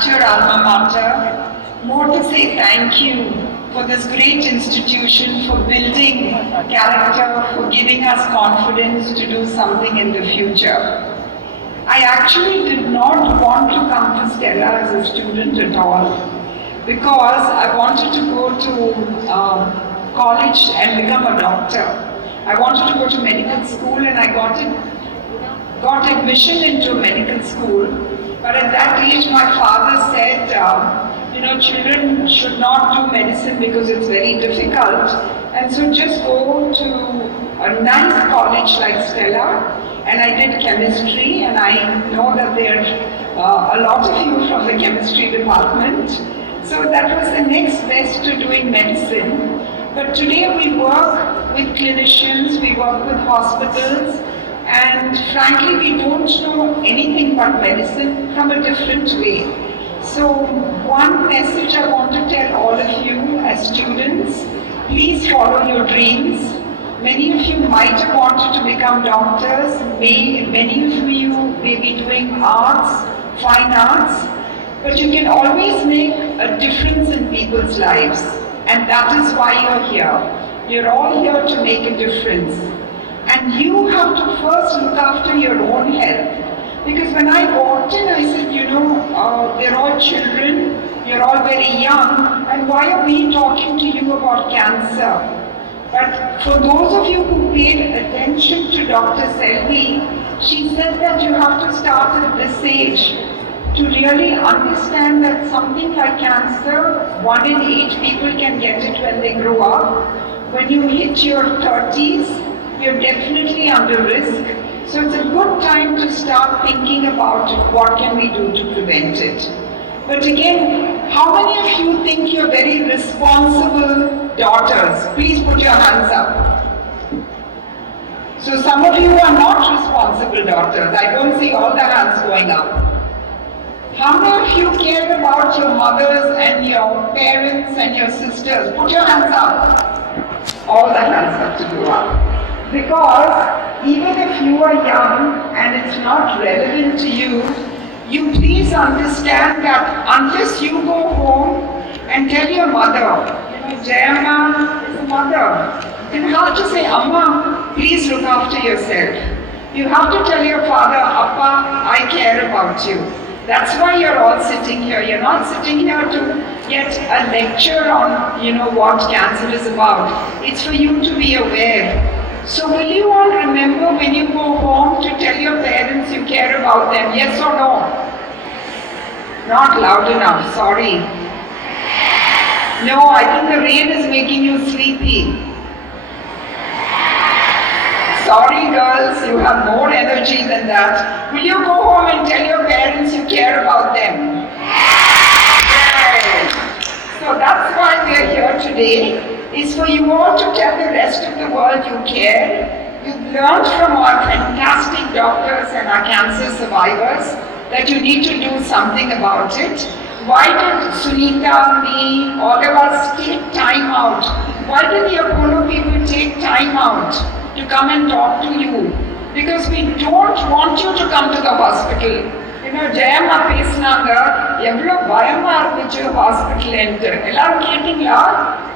at your alma mater. More to say thank you for this great institution, for building character, for giving us confidence to do something in the future. I actually did not want to come to Stella as a student at all, because I wanted to go to college and become a doctor. I wanted to go to medical school, and I got admission into medical school. But at that age, my father said, children should not do medicine because it's very difficult. And so just go to a nice college like Stella. And I did chemistry, and I know that there are a lot of you from the chemistry department. So that was the next best to doing medicine. But today we work with clinicians, we work with hospitals, and frankly we don't know anything but medicine from a different way. So one message I want to tell all of you as students: please follow your dreams. Many of you might have wanted to become doctors, many of you may be doing arts, fine arts, but you can always make a difference in people's lives. And that is why you're here. You're all here to make a difference. And you have to first look after your own health. Because when I walked in, I said, they're all children, you're all very young, and why are we talking to you about cancer? But for those of you who paid attention to Dr. Selvi, she said that you have to start at this age to really understand that something like cancer, 1 in 8 people can get it when they grow up. When you hit your 30s, you're definitely under risk. So it's a good time to start thinking about what can we do to prevent it. But again, how many of you think you're very responsible daughters? Please put your hands up. So some of you are not responsible daughters. I don't see all the hands going up. How many of you care about your mothers and your parents and your sisters? Put your hands up. All the hands have to go up. Because even if you are young and it's not relevant to you, you please understand that unless you go home and tell your mother, Jayamma is a mother, you have to say, Amma, please look after yourself. You have to tell your father, Appa, I care about you. That's why you're all sitting here. You're not sitting here to get a lecture on, what cancer is about. It's for you to be aware. So will you all remember when you go home to tell your parents you care about them? Yes or no? Not loud enough, sorry. No, I think the rain is making you sleepy. Sorry girls, you have more energy than that. Will you go home and tell your parents you care about them? Yes. So that's why we are here today, is for you all to tell the rest of the world you care. You've learned from our fantastic doctors and our cancer survivors that you need to do something about it. Why did Suneetha, me, all of us take time out? Why did the Apollo people take time out to come and talk to you? Because we don't want you to come to the hospital. Jayamma pesnanga, evlo bayama irundhuchu hospital enter. Ellarum kettingla?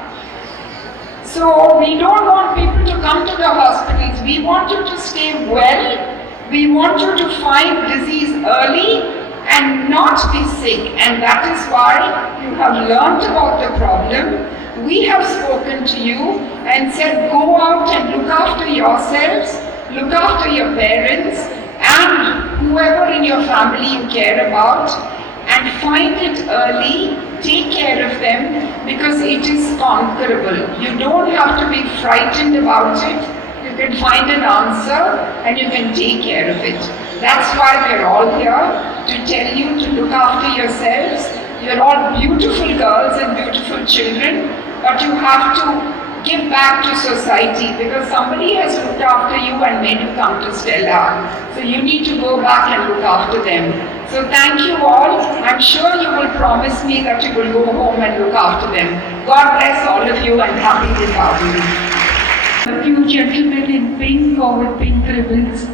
So we don't want people to come to the hospitals. We want you to stay well. We want you to find disease early and not be sick. And that is why you have learned about the problem. We have spoken to you and said, go out and look after yourselves, look after your parents and whoever in your family you care about, and find it early, take care of them, because it is conquerable. You don't have to be frightened about it. You can find an answer and you can take care of it. That's why we're all here, to tell you to look after yourselves. You're all beautiful girls and beautiful children, but you have to give back to society, because somebody has looked after you and made you come to Stella. So you need to go back and look after them. So thank you all. I'm sure you will promise me that you will go home and look after them. God bless all of you and happy Diwali. A few gentlemen in pink or with pink ribbons.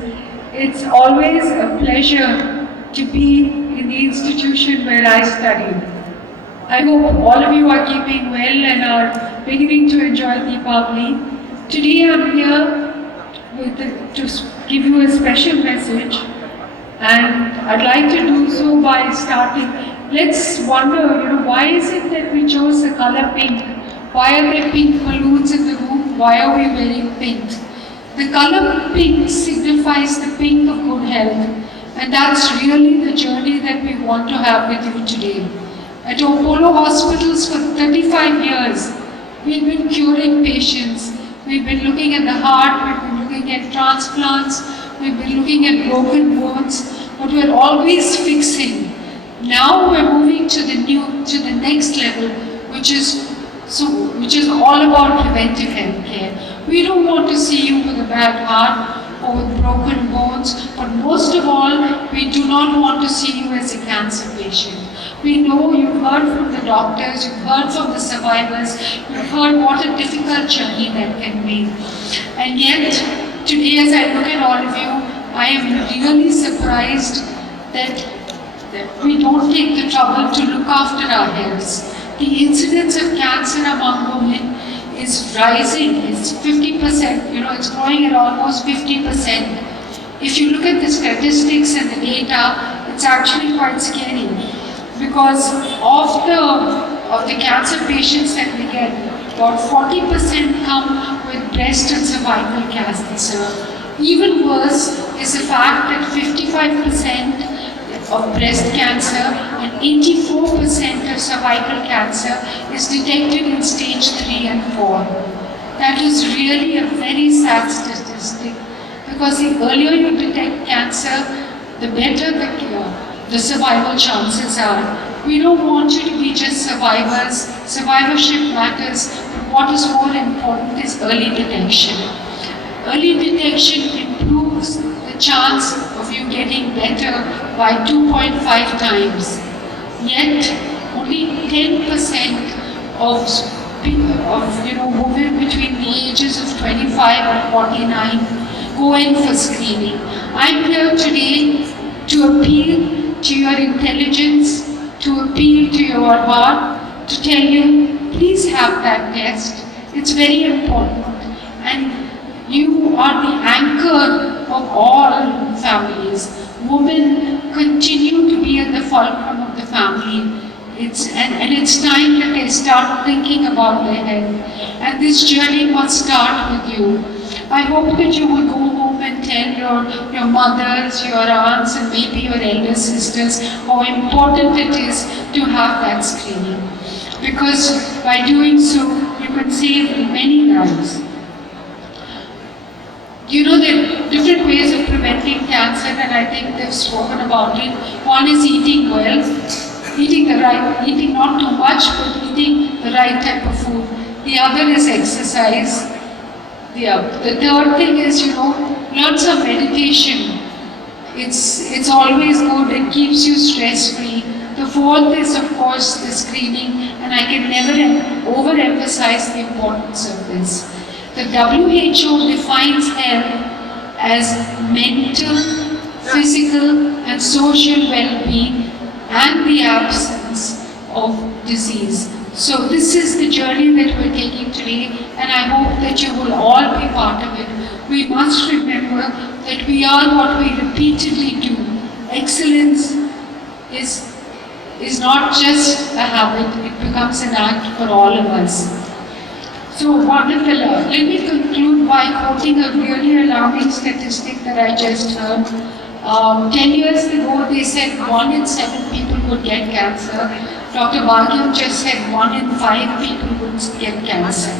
It's always a pleasure to be in the institution where I studied. I hope all of you are keeping well and are beginning to enjoy Deepavali. Today I'm here to give you a special message, and I'd like to do so by starting. Let's wonder, why is it that we chose the color pink? Why are there pink balloons in the room? Why are we wearing pink? The color pink signifies the pink of good health, and that's really the journey that we want to have with you today. At Apollo Hospitals for 35 years, we've been curing patients. We've been looking at the heart, we've been looking at transplants, we've been looking at broken bones, but we're always fixing. Now we're moving to the next level, which is all about preventive health care. We don't want to see you with a bad heart or with broken bones, but most of all, we do not want to see you as a cancer patient. We know you've heard from the doctors, you've heard from the survivors, you've heard what a difficult journey that can be. And yet, today as I look at all of you, I am really surprised that we don't take the trouble to look after our health. The incidence of cancer among women is rising. It's 50%, it's growing at almost 50%. If you look at the statistics and the data, it's actually quite scary. Because of the cancer patients that we get, about 40% come with breast and cervical cancer. Even worse is the fact that 55% of breast cancer and 84% of cervical cancer is detected in stage 3 and 4. That is really a very sad statistic, because the earlier you detect cancer, the better the survival chances are. We don't want you to be just survivors. Survivorship matters, but what is more important is early detection. Early detection improves the chance of you getting better by 2.5 times. Yet, only 10% of women between the ages of 25 and 49 go in for screening. I'm here today to appeal to your intelligence, to appeal to your heart, to tell you, please have that test. It's very important. And you are the anchor of all families. Women continue to be at the fulcrum of the family. It's time that they start thinking about their health. And this journey must start with you. I hope that you will go home and tell your mothers, your aunts, and maybe your elder sisters how important it is to have that screening. Because by doing so, you can save many lives. There are different ways of preventing cancer, and I think they've spoken about it. One is eating well, eating not too much, but eating the right type of food. The other is exercise. The third thing is, learn some meditation. It's always good, it keeps you stress-free. The fourth is, of course, the screening, and I can never overemphasize the importance of this. The WHO defines health as mental, physical, and social well-being and the absence of disease. So this is the journey that we're taking today, and I hope that you will all be part of it. We must remember that we are what we repeatedly do. Excellence is not just a habit, it becomes an act for all of us. So wonderful. Let me conclude by quoting a really alarming statistic that I just heard. 10 years ago, they said 1 in 7 people would get cancer. Dr. Bhagyam just said 1 in 5 people would get cancer.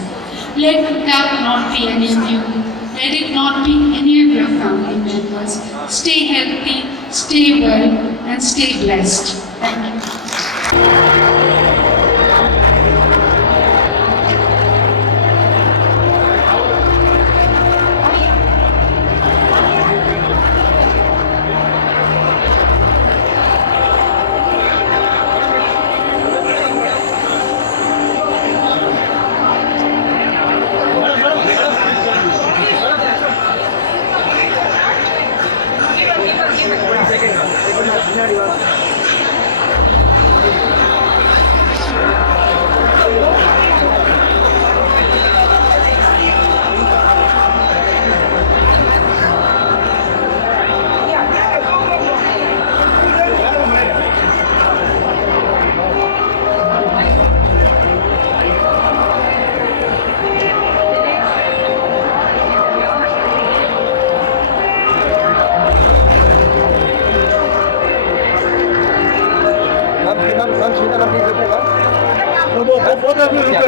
Let that not be any of you. Let it not be any of your family members. Stay healthy, stay well, and stay blessed. Thank you.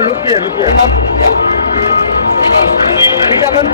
look here. Preetha ma'am.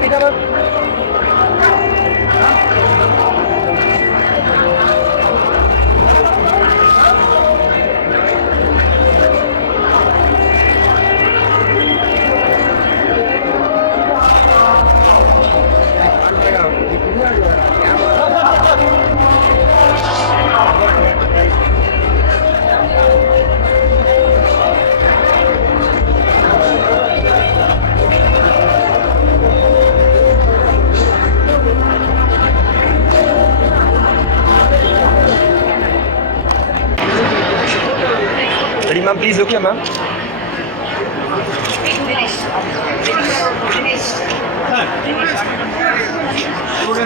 Ready, ma'am? Please look here, ma'am.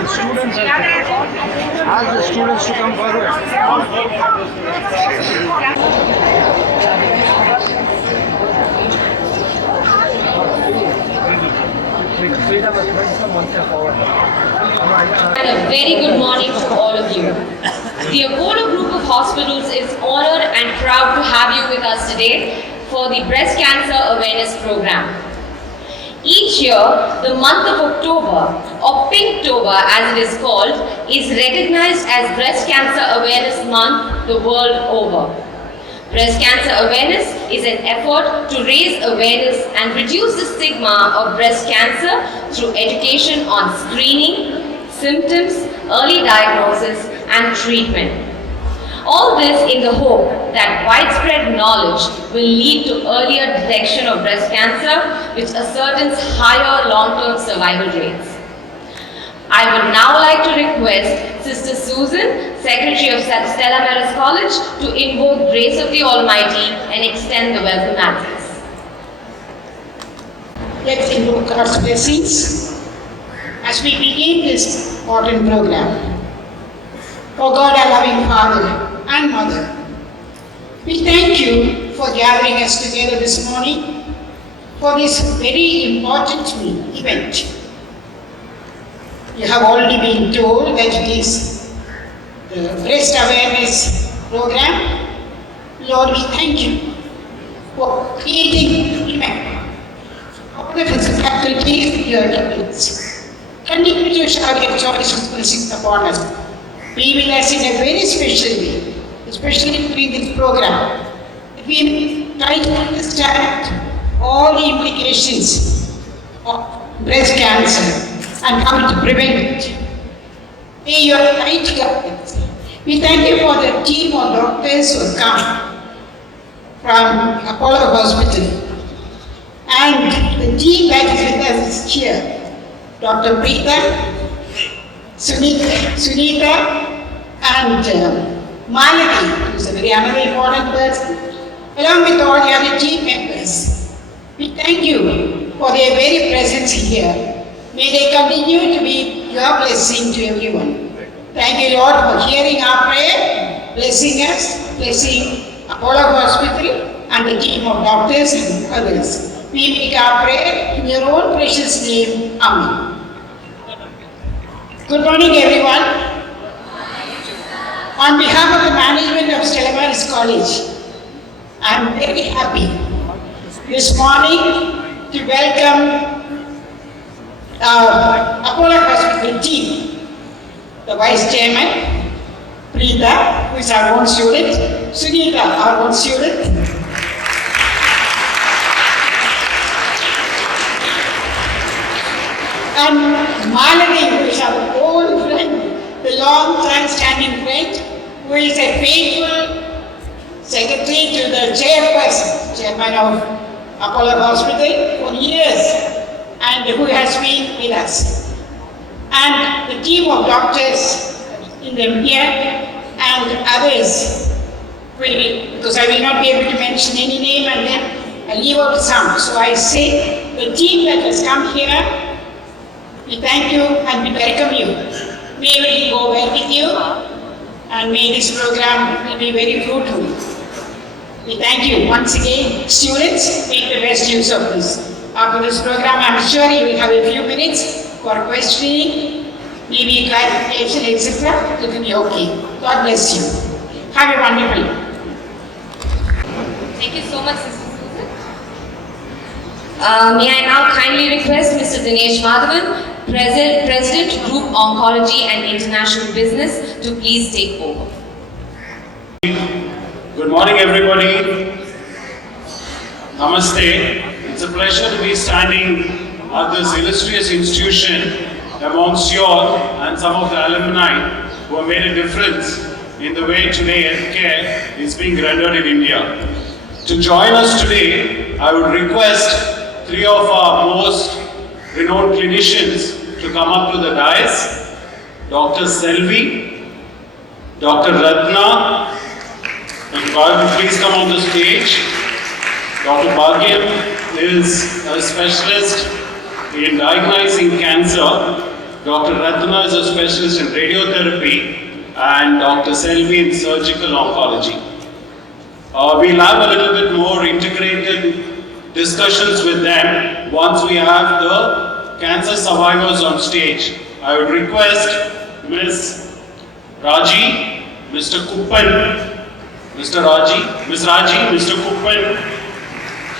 Students. Ask the students to come forward. And a very good morning to all of you. The Apollo Group of Hospitals is honored and proud to have you with us today for the Breast Cancer Awareness Program. Each year, the month of October, or Pinktober as it is called, is recognized as Breast Cancer Awareness Month the world over. Breast cancer awareness is an effort to raise awareness and reduce the stigma of breast cancer through education on screening, symptoms, early diagnosis, and treatment. All this in the hope that widespread knowledge will lead to earlier detection of breast cancer, which ascertains higher long-term survival rates. I would now like to request Sister Susan, Secretary of Stella College, to invoke grace of the Almighty and extend the welcome address. Let's invoke God's blessings as we begin this important program. Oh God, our loving Father and Mother, we thank you for gathering us together this morning for this very important event. You have already been told that it is the breast awareness program. Lord, we thank you for creating the event. All the physical faculties, your kids, continue to shower your choices blessings upon us. Be with us in a very special way, especially during this program. We try to understand all the implications of breast cancer and how to prevent it. May your right guidance. We thank you for the team of doctors who have come from Apollo Hospital and the team that is with us is here. Dr. Preetha, Suneetha and Malati, who is a very another important person, along with all the other team members. We thank you for their very presence here. May they continue to be your blessing to everyone. Thank you, Lord, for hearing our prayer, blessing us, blessing Apollo Hospital and the team of doctors and others. We make our prayer in your own precious name. Amen. Good morning, everyone. On behalf of the management of Stella College, I am very happy this morning to welcome Apollo Hospital team, the Vice Chairman, Preetha, who is our own student, Suneetha, our own student, and Malati, who is our old friend, the long-time standing friend, who is a faithful secretary to the chairman of Apollo Hospital for years, and who has been with us. And the team of doctors in them here and others, because I will not be able to mention any name and then I leave out some. So I say the team that has come here, we thank you and we welcome you. May it go well with you and may this program will be very fruitful. We thank you once again. Students, make the best use of this. After this program, I am sure you will have a few minutes for questioning, maybe clarification, etc. It will be okay. God bless you. Have a wonderful day. Thank you so much, Sister Susan. May I now kindly request Mr. Dinesh Madhavan, President, Group Oncology and International Business, to please take over. Good morning, everybody. Namaste. It's a pleasure to be standing at this illustrious institution amongst you all and some of the alumni who have made a difference in the way today healthcare is being rendered in India. To join us today, I would request three of our most renowned clinicians to come up to the dais. Dr. Selvi, Dr. Ratna, and God, please come on the stage. Dr. Bhagyam is a specialist in diagnosing cancer. Dr. Ratna is a specialist in radiotherapy, and Dr. Selvi in surgical oncology. We'll have a little bit more integrated discussions with them once we have the cancer survivors on stage. I would request Ms. Raji, Mr. Kuppan, Mr. Raji, Ms. Raji, Mr. Kuppan,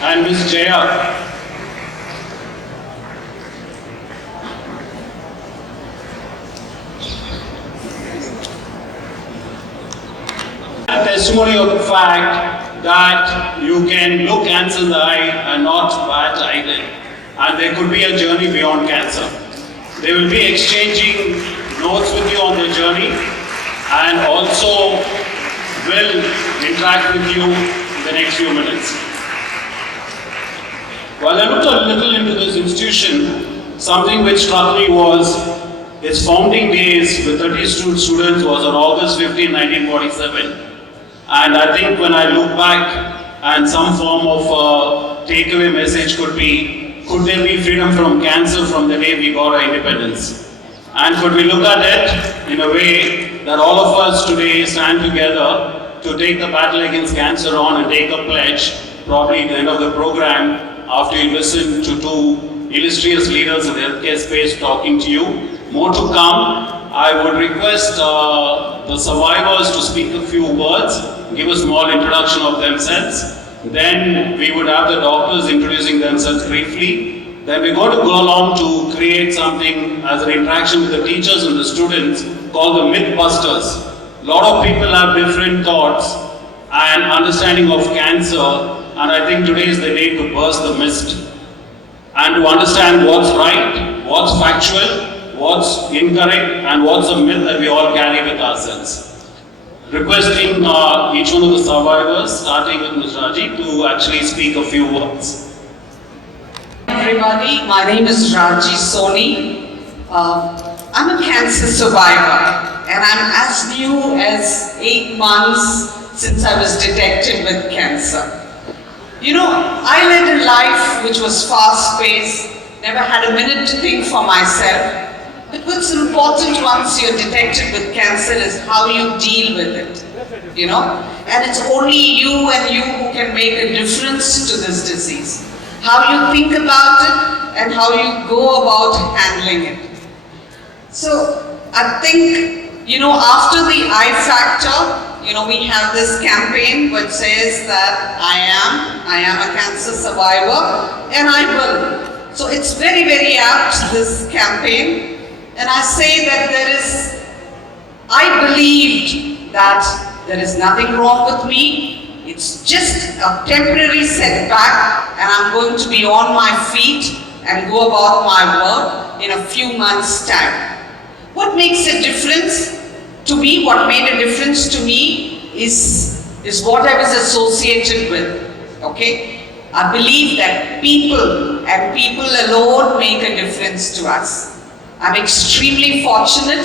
and Ms. Jaya. A testimony of the fact that you can look cancer in the eye and not bat eyelid, and there could be a journey beyond cancer. They will be exchanging notes with you on their journey and also will interact with you in the next few minutes. While I looked a little into this institution, something which struck me was its founding days with 32 students was on August 15, 1947. And I think when I look back and some form of takeaway message could there be freedom from cancer from the day we got our independence? And could we look at it in a way that all of us today stand together to take the battle against cancer on and take a pledge, probably at the end of the program, after you listen to two illustrious leaders in the healthcare space talking to you. More to come. I would request the survivors to speak a few words, give a small introduction of themselves. Then we would have the doctors introducing themselves briefly. Then we're going to go along to create something as an interaction with the teachers and the students called the Mythbusters. A lot of people have different thoughts and understanding of cancer, and I think today is the day to burst the mist and to understand what's right, what's factual, what's incorrect, and what's a myth that we all carry with ourselves. Requesting each one of the survivors, starting with Ms. Raji, to actually speak a few words. Everybody, my name is Raji Soni. I'm a cancer survivor, and I'm as new as 8 months since I was detected with cancer. You know, I led a life which was fast-paced, never had a minute to think for myself. But what's important once you're detected with cancer is how you deal with it, you know? And it's only you and you who can make a difference to this disease. How you think about it and how you go about handling it. So I think, you know, after the I factor, you know, we have this campaign which says that I am a cancer survivor and I will. So it's very, very apt, this campaign. And I say that I believed that there is nothing wrong with me. It's just a temporary setback and I'm going to be on my feet and go about my work in a few months' time. What makes a difference to me, what made a difference to me is what I was associated with, okay? I believe that people and people alone make a difference to us. I'm extremely fortunate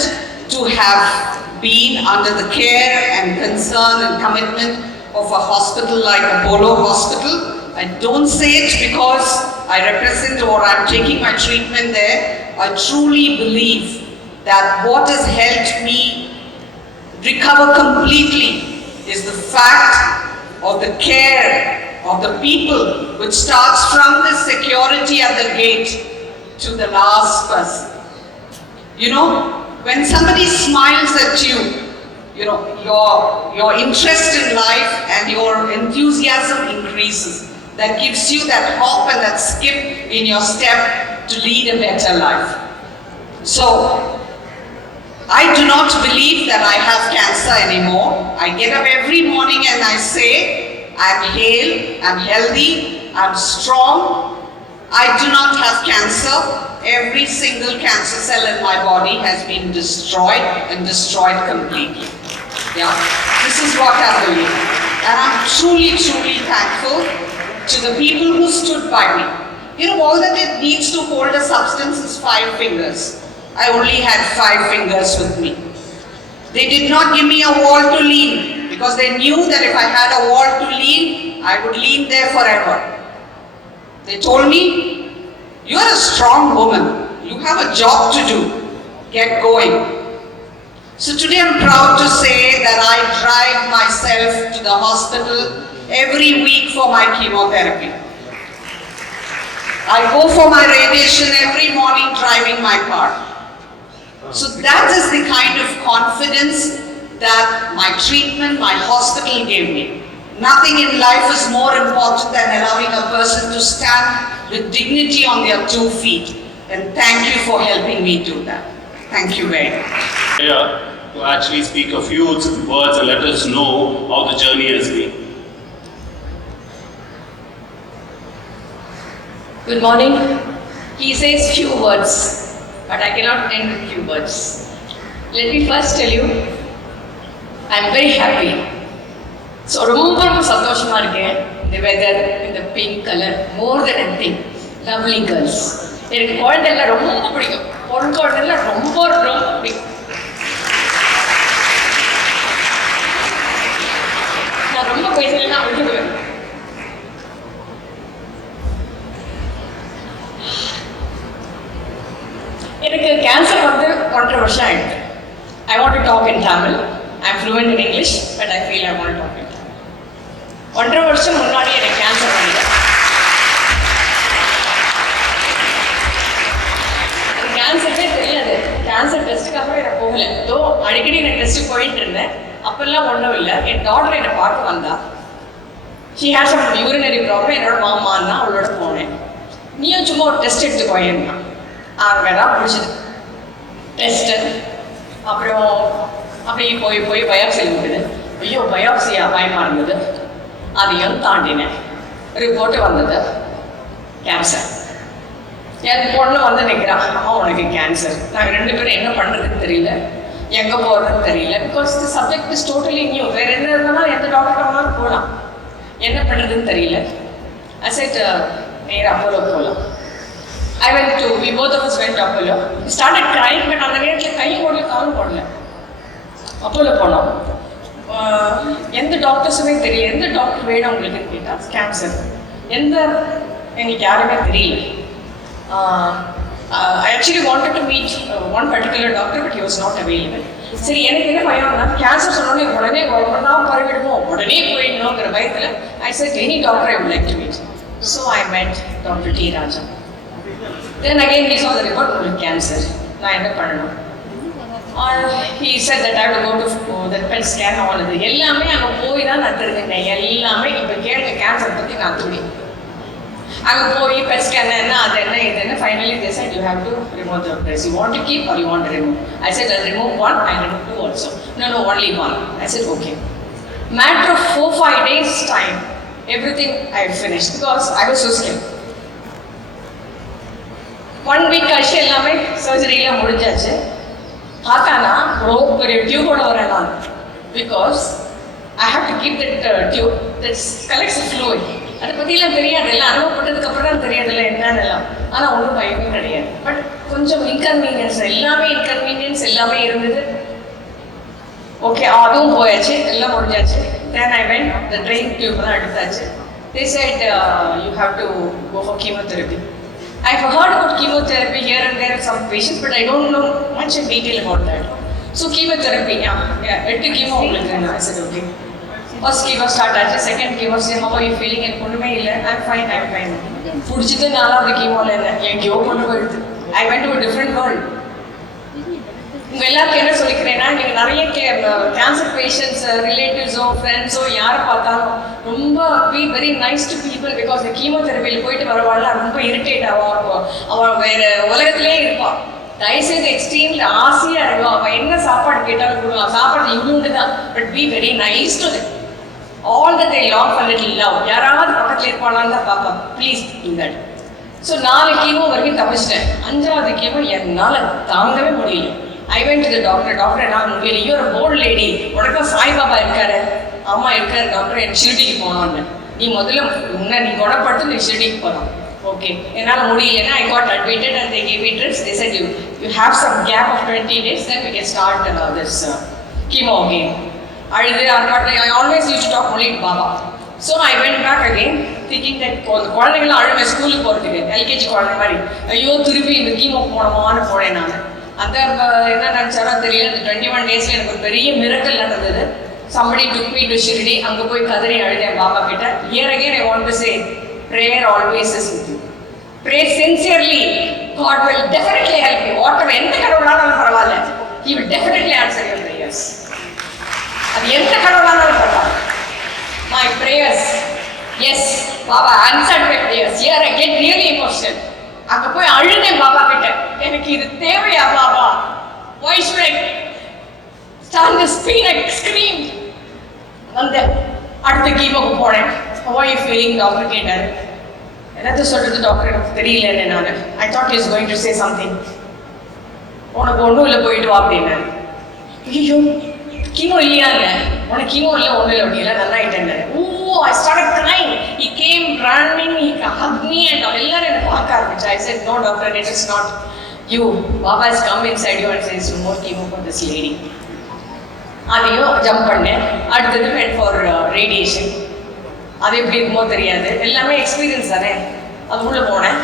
to have been under the care and concern and commitment of a hospital like Apollo Hospital. I don't say it because I represent or I'm taking my treatment there. I truly believe that what has helped me recover completely is the fact of the care of the people, which starts from the security at the gate to the last person. You know, when somebody smiles at you, you know, your interest in life and your enthusiasm increases. that gives you that hop and that skip in your step to lead a better life. So, I do not believe that I have cancer anymore. I get up every morning and I say, I'm hale, I'm healthy, I'm strong. I do not have cancer. Every single cancer cell in my body has been destroyed and destroyed completely. Yeah, this is what I believe. And I'm truly, truly thankful to the people who stood by me. You know, all that it needs to hold a substance is 5 fingers. I only had 5 fingers with me. They did not give me a wall to lean because they knew that if I had a wall to lean, I would lean there forever. They told me, you're a strong woman. You have a job to do. Get going. So today I'm proud to say that I drive myself to the hospital every week for my chemotherapy. I go for my radiation every morning driving my car. So that is the kind of confidence that my treatment, my hospital gave me. Nothing in life is more important than allowing a person to stand with dignity on their 2 feet. And thank you for helping me do that. Thank you very much. Here to actually speak a few words and let us know how the journey has been. Good morning. He says few words, but I cannot end with few words. Let me first tell you, I am very happy. So, ரொம்ப சந்தோஷமா இருக்கேன். The weather, the pink color, more than anything. Lovely girls. எனக்கு குழந்தைலாம் ரொம்ப பிடிக்கும். பொன் குழந்தைலாம் ரொம்ப பிடிக்கும். நான் ரொம்ப பேசலாம் விட்டுடுவேன். எனக்கு கேன்சர் வந்து 1.5 வருஷம் ஆயிடுச்சு. I want to talk in Tamil. I'm fluent in English, but I feel I want to talk in Tamil. 1.5 வருஷம் முன்னாடி எனக்கு கேன்சர் வந்துச்சு. கேன்சரே தெரியாது. கேன்சர் டெஸ்ட்டுக்காக எனக்கு போகல. ஏதோ அடிக்கடி நான் டெஸ்ட்டு போயிட்டு இருந்தேன். அப்பெல்லாம் ஒன்றும் இல்லை. என் டாக்டர் என்னை பார்க்க வந்தா. She had some urinary problem. என்னோட மாமான்னா அவளோட போனேன். நீயும் சும்மா ஒரு டெஸ்ட் எடுத்துக்கோயேன்னா அங்கே தான் பிடிச்சது டெஸ்ட்டு. அப்புறம் அப்படியே போய் பயாப்சி இருந்தது. ஐயோ பயாப்சியா பயமாக இருந்தது. அதையும் தாண்டினேன். ரிப்போர்ட்டு வந்தது கேன்சர். என் பொண்ணு வந்து நிற்கிறான், அம்மா உனக்கு கேன்சர். நாங்கள் 2 பேரும் என்ன பண்ணுறதுன்னு தெரியல, எங்கே போகிறதுன்னு தெரியல. Because the subject is totally new. வேறு என்ன இருந்தாலும் எந்த டாக்டர் வேணாலும் போகலாம். என்ன பண்ணுறதுன்னு தெரியல. I said, நேராக அப்போலோ போகலாம். I went to, we both of us went to Apollo. We started crying, but அந்த நேரத்தில் கையும் போடல காலும் போடல. அப்போலோ போனோம். எந்த டாக்டர்ஸுமே தெரியல. எந்த டாக்டர் வேணும் உங்களுக்குன்னு கேட்டால் கேன்சர். எங்களுக்கு யாருமே தெரியல. I actually wanted to meet one particular doctor, but he was not available. சரி, எனக்கு என்ன பயம்னா கேன்சர் சொன்னோன்னே உடனே ஒன்றா பரவிடுவோம், உடனே போயிடணுங்கிற பயத்தில் I said any doctor I would like to meet. So I met Dr. T. Raja. Then again he saw the report, உங்களுக்கு கேன்சர். நான் என்ன பண்ணணும்? He said that I have to go to the PET scan. ஆனது எல்லாமே அங்கே போய் தான் நான் தெரிஞ்சுக்கிட்டேன். எல்லாமே இப்போ கேட்க கேன்சர் பற்றி நான் துணி அங்கே போய் PET scan என்ன அது என்ன இது என்ன. Finally they said you have to remove the breast. You want to keep or you want to remove? I said I'll remove 1, I'll remove 2 also. No, only 1. I said okay. Matter of 4-5 days time, everything I finished because I was so scared. 1 week கழிச்சு எல்லாமே சர்ஜரிலாம் முடிஞ்சாச்சு. பார்த்தானா ரொம்ப பெரிய டியூபோட வரேன் நான். Because I have to keep that tube that collects fluid. அதை பற்றிலாம் தெரியாது. எல்லாம் அனுபவப்பட்டதுக்கு அப்புறம் தான் தெரியாதுல்ல என்னன்னெல்லாம். ஆனால் ஒன்றும் பயமே கிடையாது. பட் கொஞ்சம் இன்கன்வீனியன்ஸ் எல்லாமே இருந்தது. ஓகே, அதுவும் போயாச்சு, எல்லாம் முடிஞ்சாச்சு. Then I went, the drain tube தான் எடுத்தாச்சு. They said you have to go for chemotherapy. I've heard about chemotherapy here and there in some patients, but I don't know much in detail about that. So chemotherapy, yeah, 8 chemo உங்களுக்கு. I said okay. First chemo start ஆச்சு. Second chemo say how are you feeling? எனக்கு ஒன்றுமே இல்லை. I'm fine. பிடிச்சிட்டு 4வது chemo இல்லை எங்கேயோ கொண்டு போயிடுது. I went to a different world. உங்கள் எல்லாருக்கும் என்ன சொல்லிக்கிறேன்னா, நீங்கள் நிறைய கேன்சர் பேஷண்ட்ஸ் ரிலேட்டிவ்ஸோ ஃப்ரெண்ட்ஸோ யாரை பார்த்தாலும் ரொம்ப very nice to people. Because கீமோதெரபியில் போயிட்டு வரவாள்லாம் ரொம்ப இரிட்டேட் ஆகும். அவன் வேறு உலகத்திலே இருப்பான். தயவுசெய்து எக்ஸ்ட்ரீமில் ஆசையாக இருக்கும். அவன் என்ன சாப்பாடு கேட்டாலும் கொடுக்கலாம். சாப்பாடு இவ்வளோண்டு தான், but be very nice to that. All that I long for little love. யாராவது பக்கத்தில் இருப்பானான்னு தான் பார்ப்பேன். Please do that. So 4 chemo வரைக்கும் தப்பிச்சிட்டேன். 5வது கீமோ என்னால் தாங்கவே முடியல. I went to the doctor. Doctor, நான் முடியல. You are bold lady. உனக்கும் சாய்பாபா இருக்காரு. அம்மா இருக்காரு டாக்டர், எனக்கு ஷிரடிக்கு போகணும்னு. நீ முதல்ல நீ குணப்படுத்து, நீ ஷிரடிக்கு போகலாம். ஓகே, என்னால் முடியலன்னா I got admitted and they gave me drips. They said you have some gap of 20 days, then we can start this chemo again. அழுது I always used to talk only to Baba. So I went back again thinking that குழந்தைங்களாம் அழுவே ஸ்கூலுக்கு போகிறதுக்கு, LKG குழந்தை மாதிரி. ஐயோ திருப்பி இந்த chemo போனோமான்னு போனேன் நான். அந்த என்ன நினச்சாரோ தெரியல. இந்த 21 days எனக்கு ஒரு பெரிய மிரக்கல் நடந்தது. Somebody took me to Shirdi. அங்கே போய் கதறி அழுதேன் பாபா கிட்ட. Here again I want to say, prayer always is with you. Pray sincerely. God will definitely help you. Whatever, எந்த கடவுளானாலும் பரவாயில்ல, He will definitely answer your prayers. அது எந்த கடவுளானாலும் பரவாயில்ல. My prayers, yes, Baba answered my prayers. Here I get really emotional. அங்கே போய் அழுதேன் பாபா கிட்ட. எனக்கு இது தேவையா Baba? Why should I stand this pain? I screamed. வந்து அடுத்த கீமோக்கு போனேன். How are you feeling? Doctor கேட்டார். என்னது சொல்றது டாக்டர், எனக்கு தெரியல. நான் I thought he was going to say something. உனக்கு ஒன்றும் இல்லை, போயிட்டு வா அப்படின்னாரு. ஐயோ, கீமோ இல்லையா? இல்லை, உனக்கு கீமோ இல்லை, ஒன்றும் இல்லை அப்படின்னா நல்லா ஆயிட்டேன். ஓ, I started crying. He came running, he hugged me and எல்லாரும் என்னை பார்க்க ஆரம்பிச்சா. I said, no doctor, it is not you. Baba has come inside you and says no more chemo for this lady. அதையும் jump பண்ணேன். அடுத்தது went for radiation. அது எப்படி இருக்குமோ தெரியாது, எல்லாமே எக்ஸ்பீரியன்ஸ் தானே. அது உள்ளே போனேன்.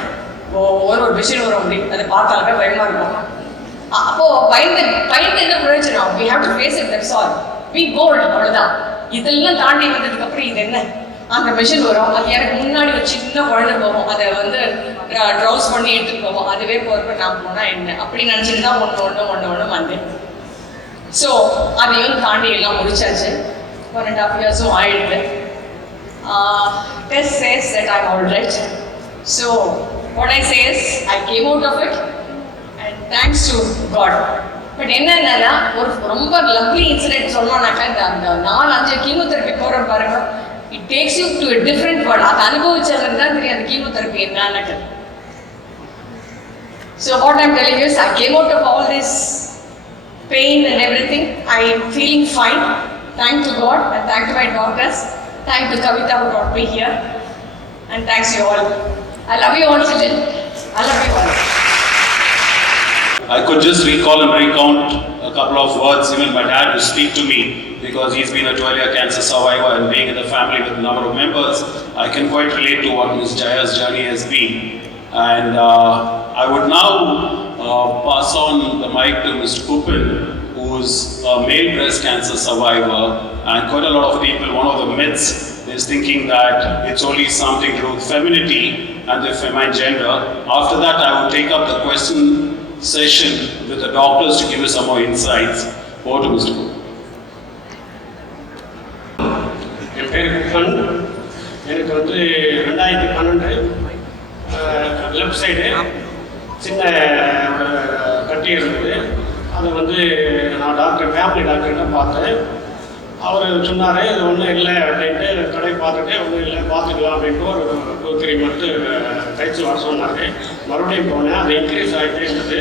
ஒரு மிஷின் வரும், அப்படி அதை பார்த்தாலுமே பயமாக இருக்கும். அப்போது பயந்து என்ன பிரயோஜனம்? we have to face it, that's all. be bold, அவ்வளோதான். இதெல்லாம் தாண்டி வந்ததுக்கப்புறம் இது என்ன, அந்த மிஷின் வரும். அது எனக்கு முன்னாடி ஒரு சின்ன குழந்தை போகும், அதை வந்து ட்ரௌஸ் பண்ணி எடுத்துகிட்டு போவோம். அதுவே போகிறப்ப நான் போனால் என்ன அப்படி நினச்சிட்டு தான் ஒன்று வந்தேன். ஸோ அதையும் தாண்டி எல்லாம் முடிச்சாச்சு. 1.5 years ஆயிடுது. Test says that I'm all right. So what I say is I came out of it and thanks to God. But என்னன்னா ஒரு ரொம்ப லவ்லி இன்சிடென்ட் சொன்னோம்னாக்கா, இந்த 4-5 கீமோதெரப்பி போகிறோம் பாருங்க, it takes you to a different world. அதை அனுபவிச்சவங்களுக்கு தான் தெரியும் அந்த கீமோதெரப்பி என்னன்னு. So what I'm telling you is I came out of all this pain and everything. I am feeling fine. Thank to God and thank to my doctors. Thank to Kavita who brought me here. And thanks you all. I love you all, children. I love you all. I could just recall and recount a couple of words even my dad would speak to me, because he's been a 12-year cancer survivor and being in the family with a number of members, I can quite relate to what Ms. Jaya's journey has been. And I would now pass on the mic to Mr. Kupin, who's a male breast cancer survivor, and quite a lot of people, one of the myths is thinking that it's only something to do with femininity and the feminine gender. After that, I will take up the question session with the doctors to give you some more insights. Over to Mr. Kupin. என் பேர் குப்பன். எனக்கு வந்து 2012 left side சின்ன கட்டி இருந்தது. அதை வந்து நான் family டாக்டர்கிட்ட பார்த்தேன். அவர் சொன்னார், இது ஒன்றும் இல்லை அப்படின்ட்டு. கடை பார்த்துட்டு ஒன்றும் இல்லை, பார்த்துக்கலாம் அப்படின்ட்டு ஒரு 2-3 month கழிச்சு வர சொன்னார். மறுபடியும் போனேன், அது இன்க்ரீஸ் ஆகிட்டே இருந்தது.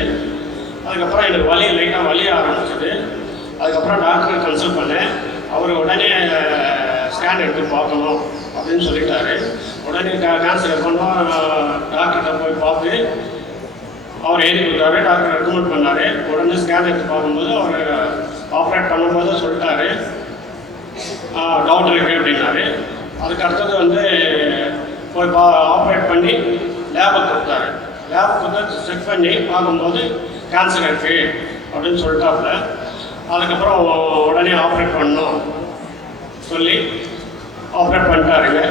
அதுக்கப்புறம் எனக்கு லைட்டாக வலி ஆரம்பிச்சது. அதுக்கப்புறம் டாக்டரை கன்சல்ட் பண்ணேன். அவர் உடனே ஸ்கேன் எடுத்து பார்க்கணும் அப்படின்னு சொல்லிட்டாரு. உடனே கேன்சர் இருக்கணும் டாக்டர்கிட்ட போய் பார்த்து அவர் எழுதி கொடுத்தாரு. டாக்டர் ரெக்கமெண்ட் பண்ணார். உடனே ஸ்கேன் எடுத்து பார்க்கும்போது அவர் ஆப்ரேட் பண்ணும்போது சொல்லிட்டாரு, டவுட் இருக்குது அப்படின்னாரு. அதுக்கு அடுத்தது வந்து போய் ஆப்ரேட் பண்ணி லேபுக்கு கொடுத்தாரு. லேபுக்கு கொடுத்து செக் பண்ணி பார்க்கும்போது கேன்சர் இருக்குது அப்படின்னு சொல்லிட்டாப்புல. அதுக்கப்புறம் உடனே ஆப்ரேட் பண்ணணும் சொல்லி ஆப்ரேட் பண்ணிட்டாருங்க.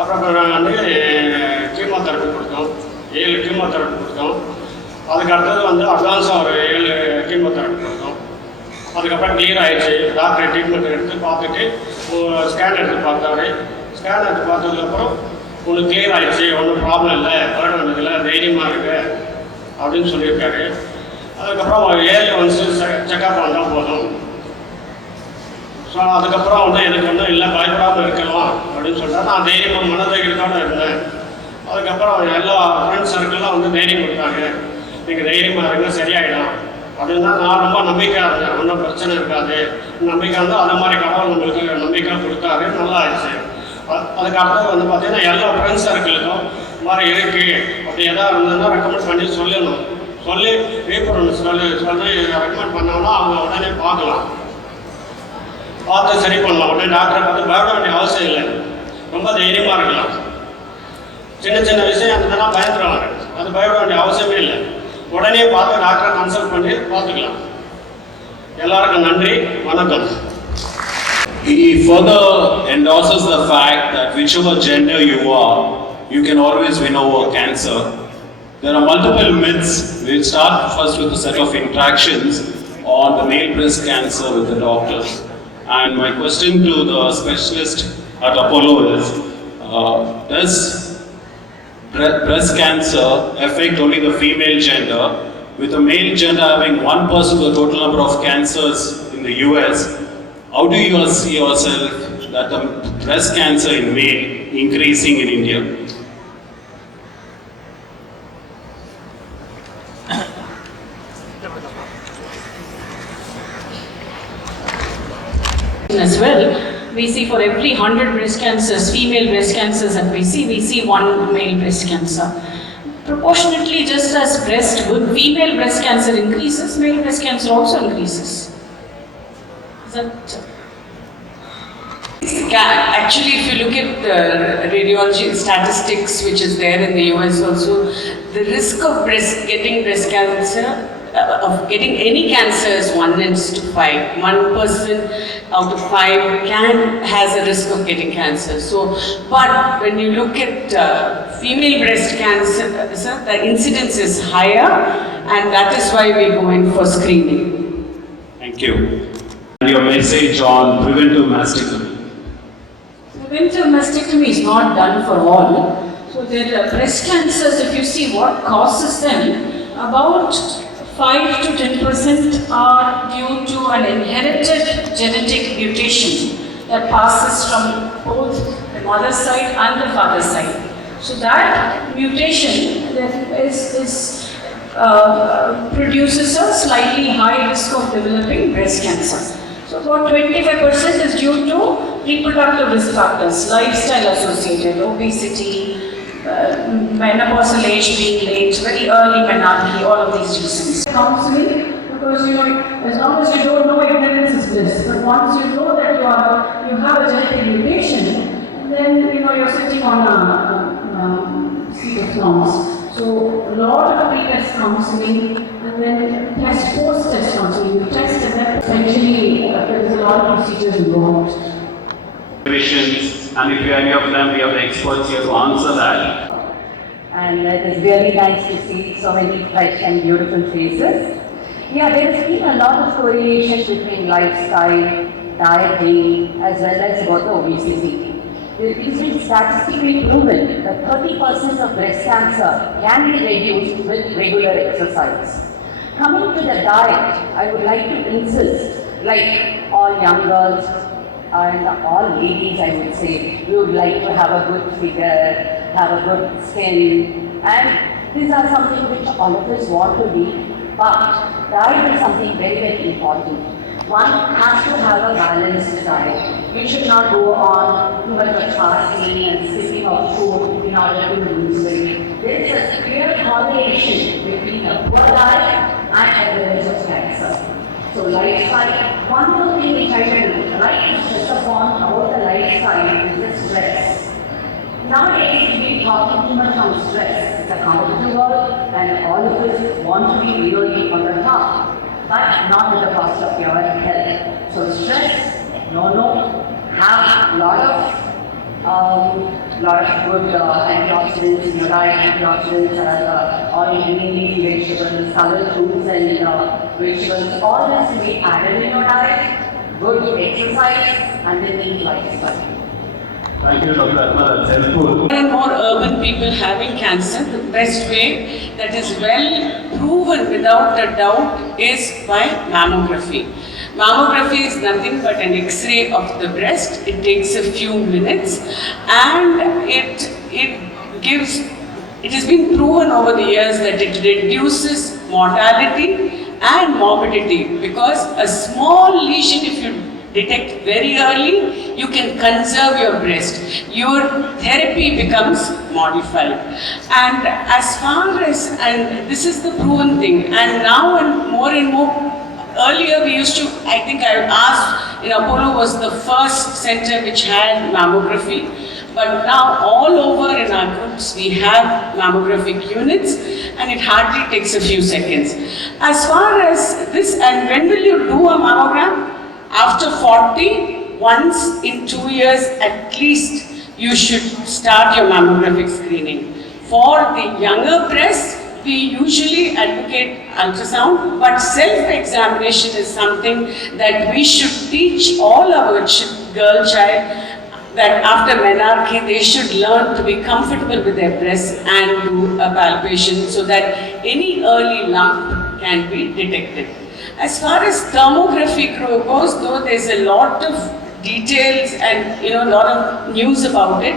அப்புறம் வந்து கீமோதெரப்பி கொடுத்தோம். 7 கீமோதெரப்பி கொடுத்தோம். அதுக்கு அடுத்தது வந்து அட்வான்ஸாக ஒரு 7 கீமோதெரப்பி கொடுத்தோம். அதுக்கப்புறம் கிளியர் ஆகிடுச்சு. டாக்டர் ட்ரீட்மெண்ட் எடுத்து பார்த்துட்டு ஸ்கேன் எடுத்து பார்த்தாரு. ஸ்கேன் எடுத்து பார்த்ததுக்கப்புறம் உங்களுக்கு கிளியர் ஆகிடுச்சு, ஒன்றும் ப்ராப்ளம் இல்லை, பர்டன் வந்ததில்லை, தைரியமாக இருக்கு அப்படின்னு சொல்லியிருக்காரு. அதுக்கப்புறம் ஏழு வந்து செக்அப் பண்ணால் போதும். ஸோ அதுக்கப்புறம் வந்து எனக்கு ஒன்றும் இல்லை, பயப்படாமல் இருக்கலாம் அப்படின்னு சொல்லிட்டு நான் தைரியமாக மனதைரியத்தோடு இருந்தேன். அதுக்கப்புறம் எல்லா ஃப்ரெண்ட்ஸ் சர்க்கிள்லாம் வந்து தைரியம் கொடுத்தாங்க, நீங்கள் தைரியமாக இருங்க சரியாயிடும் அப்படின்னா நான் ரொம்ப நம்பிக்கையாக இருந்தேன். ஒன்றும் பிரச்சனை இருக்காது நம்பிக்கை இருந்தால் அந்த மாதிரி கடவுள் நம்மளுக்கு நம்பிக்கை கொடுத்தாரு, நல்லா ஆயிடுச்சு. அதுக்கு அடுத்தது வந்து பார்த்தீங்கன்னா எல்லா ஃப்ரெண்ட்ஸ் சர்க்கிளுக்கும் இந்த மாதிரி இருக்குது அப்படி எதாவது இருந்ததுன்னா ரெக்கமெண்ட் பண்ணி சொல்லணும், சொல்லி ரீஃபரன்ஸ் சொல்லி ரெக்கமெண்ட் பண்ணோம்னா அவங்க உடனே பார்க்கலாம், பார்த்து சரி பண்ணலாம். உடனே டாக்டரை பார்த்து பயப்பட வேண்டிய அவசியம் இல்லை, ரொம்ப தைரியமாக இருக்கலாம். சின்ன சின்ன விஷயம் இருந்ததுன்னா பயந்துடுவாங்க, அது பயப்பட வேண்டிய அவசியமே இல்லை. உடனே பார்த்து டாக்டரை கன்சல்ட் பண்ணி பார்த்துக்கலாம். எல்லாருக்கும் நன்றி, வணக்கம். He further endorses the fact that whichever gender you are, you can always win over cancer. There are multiple myths. We'll start first with a set of interactions on the male breast cancer with the doctors. And my question to the specialist at Apollo is, does breast cancer affect only the female gender, with the male gender having 1% of the total number of cancers in the US? How do you see yourself that the breast cancer in male increasing in India? As well, we see for every 100 breast cancers, female breast cancers that we see one male breast cancer. Proportionately, just as female breast cancer increases, male breast cancer also increases. Is that? Actually, if you look at the radiology statistics, which is there in the US also, the risk of getting breast cancer, of getting any cancer is 1:5. 1% out of 5 has a risk of getting cancer. So, but when you look at female breast cancer, the incidence is higher, and that is why we go in for screening. Thank you. And your message on preventive mastectomy? Preventive mastectomy is not done for all. So there are breast cancers, if you see what causes them, about 5 to 10% are due to an inherited genetic mutation that passes from both the mother's side and the father's side. So that mutation produces a slightly high risk of developing breast cancer. So about 25% is due to reproductive risk factors, lifestyle associated, obesity, menopausal age being late, very early menarche, all of these reasons. Counseling, because as long as you don't know, ignorance is bliss. But once you know that you have a genetic mutation, then you're sitting on a seat of thorns. So a lot of pre-test counseling, and then post-test counseling. You test and then essentially there's a lot of procedures involved. And if you any of them, we have the experts here to answer that. And it is really nice to see so many fresh and beautiful faces. Yeah, there has been a lot of correlation between lifestyle, dieting, as well as obesity. It has been statistically proven that 30% of breast cancer can be reduced with regular exercise. Coming to the diet, I would like to insist, like all young girls, and all ladies, I would say, we would like to have a good figure, have a good skin, and these are something which all of us want to be, but diet is something very, very important. One has to have a balanced diet. You should not go on too much of fasting and skipping of food in order to lose weight. There is a clear correlation between a poor diet and evidence of cancer. So lifestyle, one more thing which I will like to stress upon about the lifestyle is the stress. Nowadays we talk too much on stress. It's a competitive world and all of us want to be really on the top, but not at the cost of your health. So stress, have lot of good antioxidants in your diet. Antioxidants are all green leafy vegetables, colored fruits and vegetables, all this to be added in your diet, good exercise, and then eat lifestyle. Thank you, Dr. Atma. That's helpful. More and more urban people having cancer, the best way that is well proven without a doubt is by mammography. Mammography is nothing but an X-ray of the breast. It takes a few minutes and it has been proven over the years that it reduces mortality and morbidity, because a small lesion, if you detect very early, you can conserve your breast. Your therapy becomes modified. And as far as, and this is the proven thing, and now and more, earlier we used to, I think I asked, in Apollo was the first center which had mammography. But now all over in our groups we have mammographic units, and it hardly takes a few seconds. As far as this, and when will you do a mammogram? After 40, once in 2 years at least, you should start your mammographic screening. For the younger breasts, we usually advocate ultrasound, but self-examination is something that we should teach all our girl child, that after menarche they should learn to be comfortable with their breasts and do a palpation so that any early lump can be detected. As far as thermography goes, though there's a lot of details and a lot of news about it,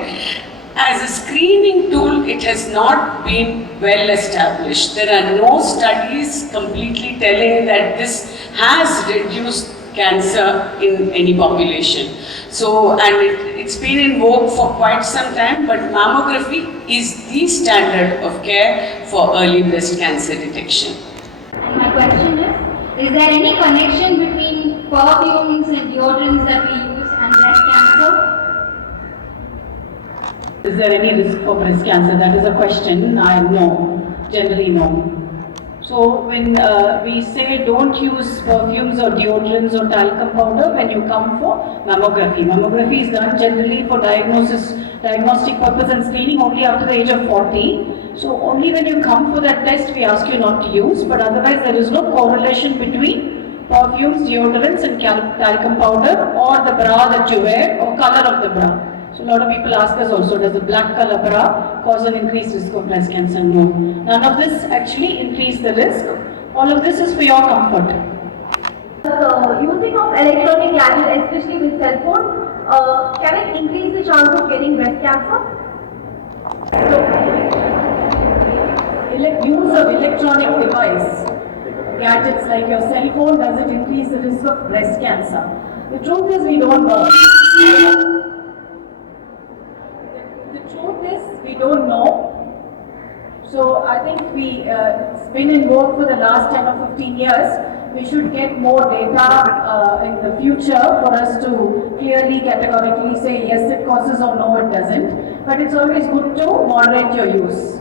as a screening tool it has not been well established. There are no studies completely telling that this has reduced cancer in any population. So, and it's been in vogue for quite some time, but mammography is the standard of care for early breast cancer detection. And my question is there any connection between perfumes and deodorants that we use and breast cancer? Is there any risk for breast cancer? That is a question. No, generally no. So when we say don't use perfumes or deodorants or talcum powder when you come for mammography. Mammography is done generally for diagnostic purpose and screening only after the age of 40. So only when you come for that test we ask you not to use, but otherwise there is no correlation between perfumes, deodorants and talcum powder or the bra that you wear or color of the bra. So a lot of people ask us also, does a black color bra cause an increased risk of breast cancer? No. None of this actually increase the risk. All of this is for your comfort. Using of electronic gadgets, especially with cell phone, can it increase the chance of getting breast cancer? Use of electronic device, gadgets like your cell phone, does it increase the risk of breast cancer? The truth is we don't know. The truth is we don't know. So I think it's been in vogue for the last 10 or 15 years. We should get more data in the future for us to clearly, categorically say yes it causes or no it doesn't. But it's always good to moderate your use.